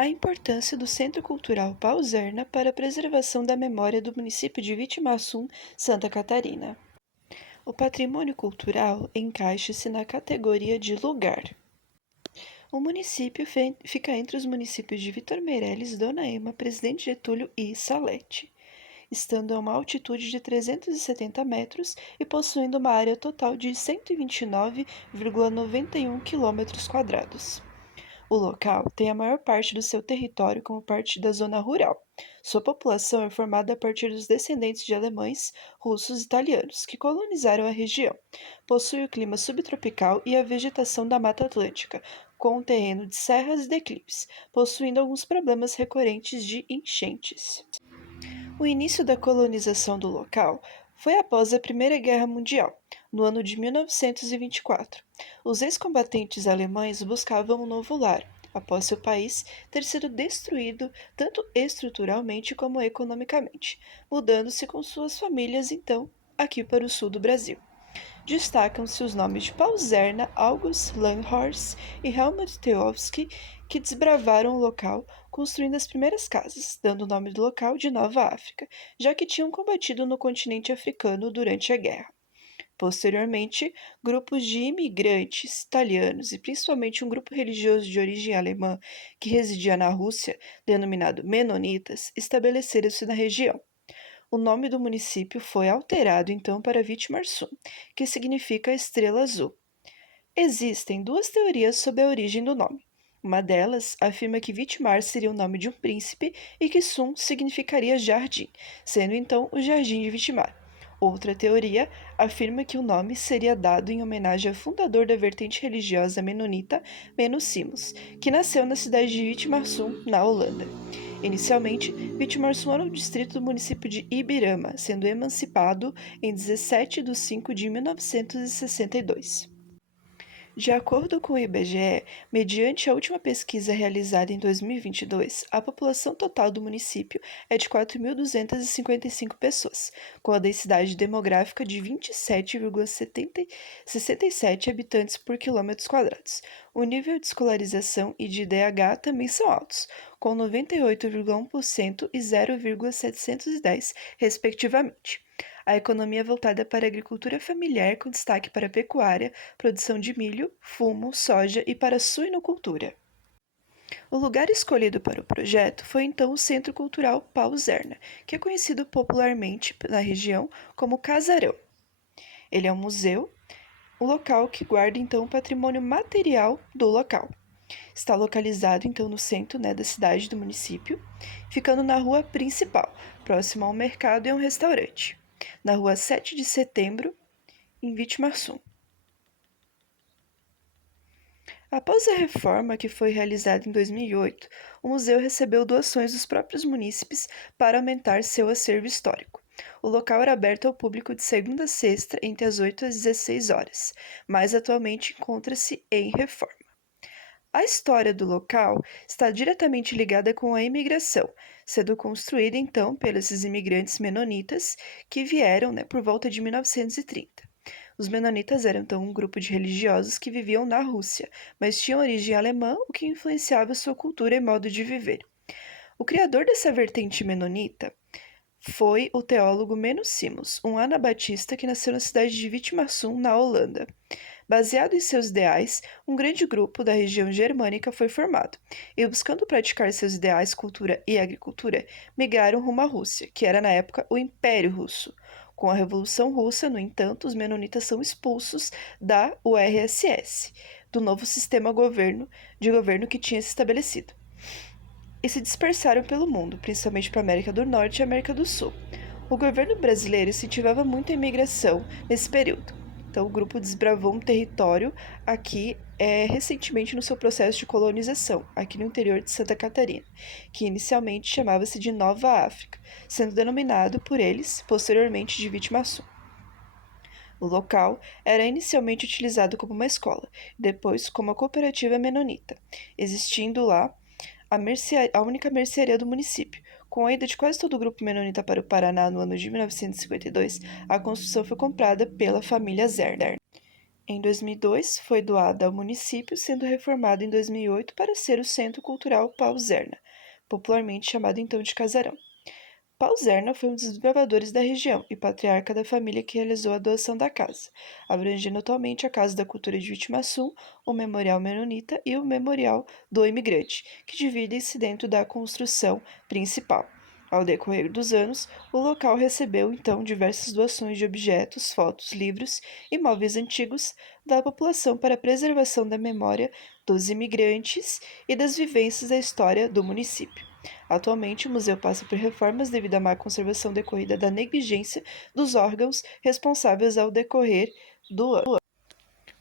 A importância do Centro Cultural Paulserna para a preservação da memória do município de Vitimaçum, Santa Catarina. O patrimônio cultural encaixa-se na categoria de lugar. O município fica entre os municípios de Vitor Meireles, Dona Ema, Presidente Getúlio e Salete, estando a uma altitude de 370 metros e possuindo uma área total de 129,91 km². O local tem a maior parte do seu território como parte da zona rural. Sua população é formada a partir dos descendentes de alemães, russos e italianos, que colonizaram a região. Possui o clima subtropical e a vegetação da Mata Atlântica, com um terreno de serras e declives, possuindo alguns problemas recorrentes de enchentes. O início da colonização do local foi após a Primeira Guerra Mundial, no ano de 1924. Os ex-combatentes alemães buscavam um novo lar, após seu país ter sido destruído tanto estruturalmente como economicamente, mudando-se com suas famílias então aqui para o sul do Brasil. Destacam-se os nomes de Paulserna, August Langhorst e Helmut Teofsky, que desbravaram o local, construindo as primeiras casas, dando o nome do local de Nova África, já que tinham combatido no continente africano durante a guerra. Posteriormente, grupos de imigrantes italianos e principalmente um grupo religioso de origem alemã que residia na Rússia, denominado Menonitas, estabeleceram-se na região. O nome do município foi alterado então para Vitimarsum, que significa estrela azul. Existem duas teorias sobre a origem do nome. Uma delas afirma que Vitimar seria o nome de um príncipe e que Sum significaria jardim, sendo então o Jardim de Vitimar. Outra teoria afirma que o nome seria dado em homenagem ao fundador da vertente religiosa menonita, Menno Simons, que nasceu na cidade de Vitimarsum, na Holanda. Inicialmente, Vitimarsum era um distrito do município de Ibirama, sendo emancipado em 17 de 5 de 1962. De acordo com o IBGE, mediante a última pesquisa realizada em 2022, a população total do município é de 4.255 pessoas, com a densidade demográfica de 27,67 habitantes por quilômetros quadrados. O nível de escolarização e de IDH também são altos, com 98,1% e 0,710, respectivamente. A economia é voltada para a agricultura familiar, com destaque para a pecuária, produção de milho, fumo, soja e para a suinocultura. O lugar escolhido para o projeto foi então o Centro Cultural Paulserna, que é conhecido popularmente na região como Casarão. Ele é um museu, o local que guarda então o patrimônio material do local. Está localizado então no centro da cidade do município, ficando na rua principal, próximo ao mercado e a um restaurante, na rua 7 de setembro, em Vitimarsum. Após a reforma que foi realizada em 2008, o museu recebeu doações dos próprios munícipes para aumentar seu acervo histórico. O local era aberto ao público de segunda a sexta, entre as 8 às 16 horas, mas atualmente encontra-se em reforma. A história do local está diretamente ligada com a imigração, sendo construída então pelos imigrantes menonitas que vieram por volta de 1930. Os menonitas eram então um grupo de religiosos que viviam na Rússia, mas tinham origem alemã, o que influenciava sua cultura e modo de viver. O criador dessa vertente menonita foi o teólogo Menno Simons, um anabatista que nasceu na cidade de Vitimarsum, na Holanda. Baseado em seus ideais, um grande grupo da região germânica foi formado, e buscando praticar seus ideais, cultura e agricultura, migraram rumo à Rússia, que era na época o Império Russo. Com a Revolução Russa, no entanto, os menonitas são expulsos da URSS, do novo sistema de governo que tinha se estabelecido, e se dispersaram pelo mundo, principalmente para a América do Norte e América do Sul. O governo brasileiro incentivava muito a imigração nesse período. Então, o grupo desbravou um território aqui recentemente no seu processo de colonização, aqui no interior de Santa Catarina, que inicialmente chamava-se de Nova África, sendo denominado por eles, posteriormente, de Vitimarsum. O local era inicialmente utilizado como uma escola, depois como a cooperativa menonita, existindo lá a única mercearia do município. Com a ida de quase todo o grupo menonita para o Paraná no ano de 1952, a construção foi comprada pela família Zerner. Em 2002, foi doada ao município, sendo reformado em 2008 para ser o Centro Cultural Paulserna, popularmente chamado então de Casarão. Paulserna foi um dos desbravadores da região e patriarca da família que realizou a doação da casa, abrangendo atualmente a Casa da Cultura de Vitimaçum, o Memorial Menonita e o Memorial do Imigrante, que dividem-se dentro da construção principal. Ao decorrer dos anos, o local recebeu então diversas doações de objetos, fotos, livros e móveis antigos da população para a preservação da memória dos imigrantes e das vivências da história do município. Atualmente, o museu passa por reformas devido à má conservação decorrida da negligência dos órgãos responsáveis ao decorrer do ano.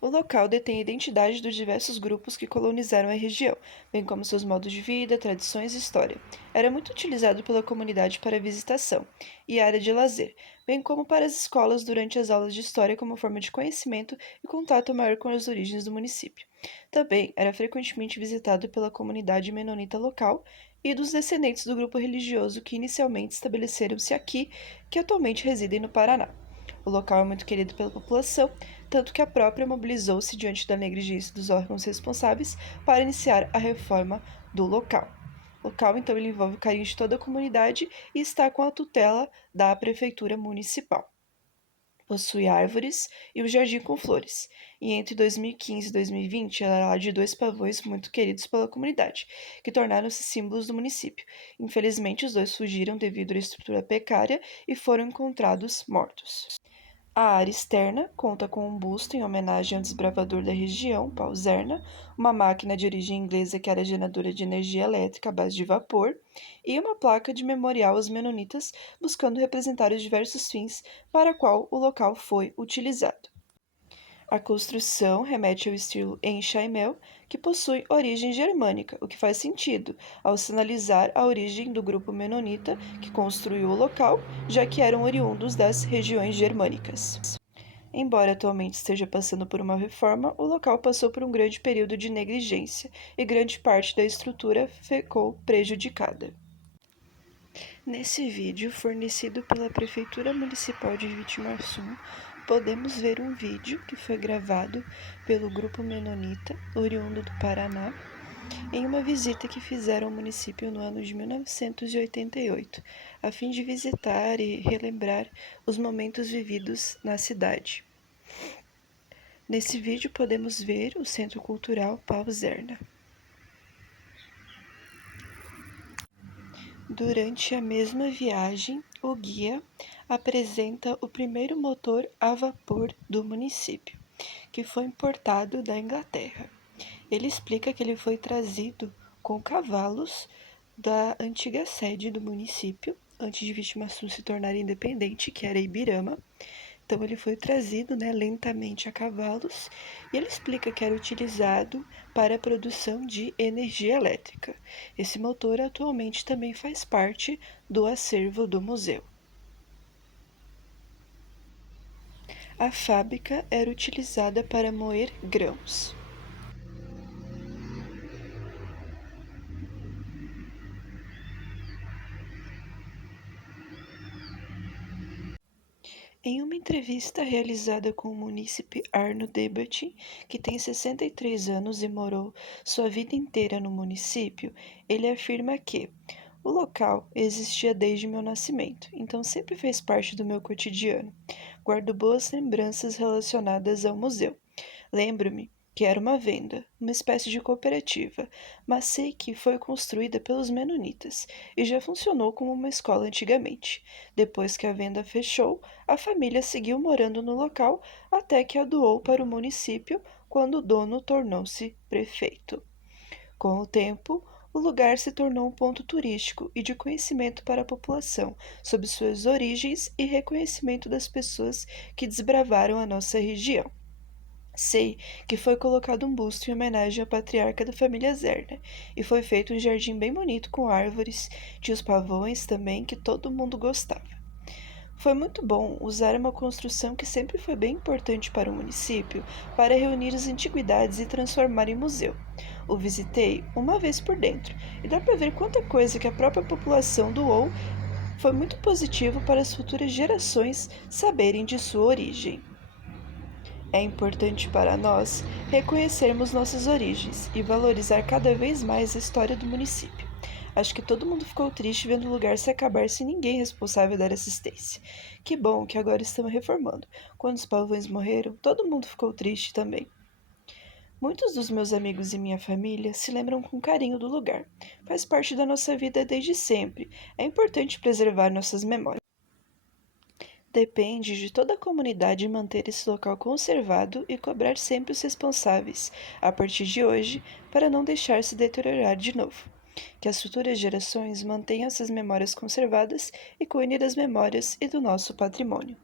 O local detém a identidade dos diversos grupos que colonizaram a região, bem como seus modos de vida, tradições e história. Era muito utilizado pela comunidade para visitação e área de lazer, bem como para as escolas durante as aulas de história como forma de conhecimento e contato maior com as origens do município. Também era frequentemente visitado pela comunidade menonita local e dos descendentes do grupo religioso que inicialmente estabeleceram-se aqui, que atualmente residem no Paraná. O local é muito querido pela população, tanto que a própria mobilizou-se diante da negligência dos órgãos responsáveis para iniciar a reforma do local. O local, então, ele envolve o carinho de toda a comunidade e está com a tutela da Prefeitura Municipal. Possui árvores e um jardim com flores, e entre 2015 e 2020 ela era de dois pavões muito queridos pela comunidade, que tornaram-se símbolos do município. Infelizmente, os dois fugiram devido à estrutura precária e foram encontrados mortos. A área externa conta com um busto em homenagem ao desbravador da região, Paulserna, uma máquina de origem inglesa que era geradora de energia elétrica à base de vapor, e uma placa de memorial aos menonitas, buscando representar os diversos fins para qual o local foi utilizado. A construção remete ao estilo enxaimel, que possui origem germânica, o que faz sentido ao sinalizar a origem do grupo menonita que construiu o local, já que eram oriundos das regiões germânicas. Embora atualmente esteja passando por uma reforma, o local passou por um grande período de negligência e grande parte da estrutura ficou prejudicada. Nesse vídeo, fornecido pela Prefeitura Municipal de Vitimaçum, podemos ver um vídeo que foi gravado pelo grupo menonita, oriundo do Paraná, em uma visita que fizeram ao município no ano de 1988, a fim de visitar e relembrar os momentos vividos na cidade. Nesse vídeo podemos ver o Centro Cultural Paulserna. Durante a mesma viagem, o guia apresenta o primeiro motor a vapor do município, que foi importado da Inglaterra. Ele explica que ele foi trazido com cavalos da antiga sede do município, antes de Vitimaçu se tornar independente, que era Ibirama. Então ele foi trazido, lentamente a cavalos, e ele explica que era utilizado para a produção de energia elétrica. Esse motor atualmente também faz parte do acervo do museu. A fábrica era utilizada para moer grãos. Em uma entrevista realizada com o munícipe Arno Debati, que tem 63 anos e morou sua vida inteira no município, ele afirma que o local existia desde meu nascimento, então sempre fez parte do meu cotidiano. Guardo boas lembranças relacionadas ao museu. Lembro-me que era uma venda, uma espécie de cooperativa, mas sei que foi construída pelos menonitas e já funcionou como uma escola antigamente. Depois que a venda fechou, a família seguiu morando no local até que a doou para o município quando o dono tornou-se prefeito. Com o tempo, o lugar se tornou um ponto turístico e de conhecimento para a população sobre suas origens e reconhecimento das pessoas que desbravaram a nossa região. Sei que foi colocado um busto em homenagem à patriarca da família Zerner, e foi feito um jardim bem bonito com árvores, tinha os pavões também que todo mundo gostava. Foi muito bom usar uma construção que sempre foi bem importante para o município para reunir as antiguidades e transformar em museu. O visitei uma vez por dentro e dá para ver quanta coisa que a própria população doou. Foi muito positivo para as futuras gerações saberem de sua origem. É importante para nós reconhecermos nossas origens e valorizar cada vez mais a história do município. Acho que todo mundo ficou triste vendo o lugar se acabar sem ninguém responsável dar assistência. Que bom que agora estamos reformando. Quando os pavões morreram, todo mundo ficou triste também. Muitos dos meus amigos e minha família se lembram com carinho do lugar. Faz parte da nossa vida desde sempre. É importante preservar nossas memórias. Depende de toda a comunidade manter esse local conservado e cobrar sempre os responsáveis, a partir de hoje, para não deixar se deteriorar de novo. Que as futuras gerações mantenham essas memórias conservadas e cuidem das memórias e do nosso patrimônio.